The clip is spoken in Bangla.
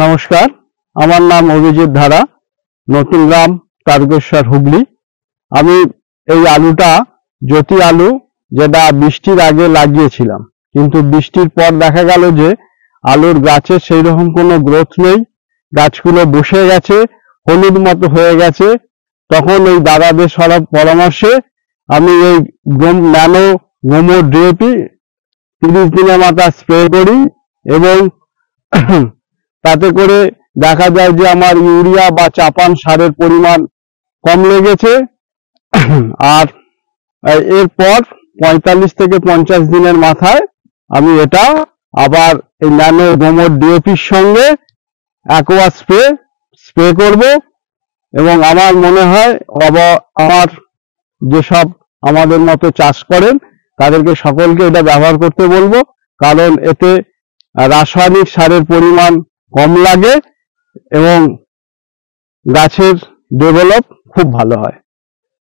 নমস্কার, আমার নাম অভিজিৎ ধারা, নতুন গ্রাম, তারকেশ্বর, হুগলি। আমি এই আলুটা জ্যোতি আলু, যেটা বৃষ্টির আগে লাগিয়েছিলাম, কিন্তু বৃষ্টির পর দেখা গেল যে আলুর গাছের সেই রকম কোনো গ্রোথ নেই, গাছগুলো বসে গেছে, হলুদ মতো হয়ে গেছে। তখন এই দাদাদের সব পরামর্শে আমি এই ন্যানো গোমর ডিএপি 30 দিনের মাথা স্প্রে করি এবং তাতে করে দেখা যায় যে আমার ইউরিয়া বা চাপান সারের পরিমাণ কম লেগেছে। আর এরপর 45 থেকে 50 দিনের মাথায় আমি এটা আবার এই ন্যানো গোমর ডিএপির সঙ্গে অ্যাকোয়া স্প্রে করব। এবং আমার মনে হয় আমার যেসব আমাদের মতো চাষ করেন তাদেরকে সকলকে এটা ব্যবহার করতে বলবো, কারণ এতে রাসায়নিক সারের পরিমাণ কম লাগে এবং গাছের ডেভেলপ খুব ভালো হয়।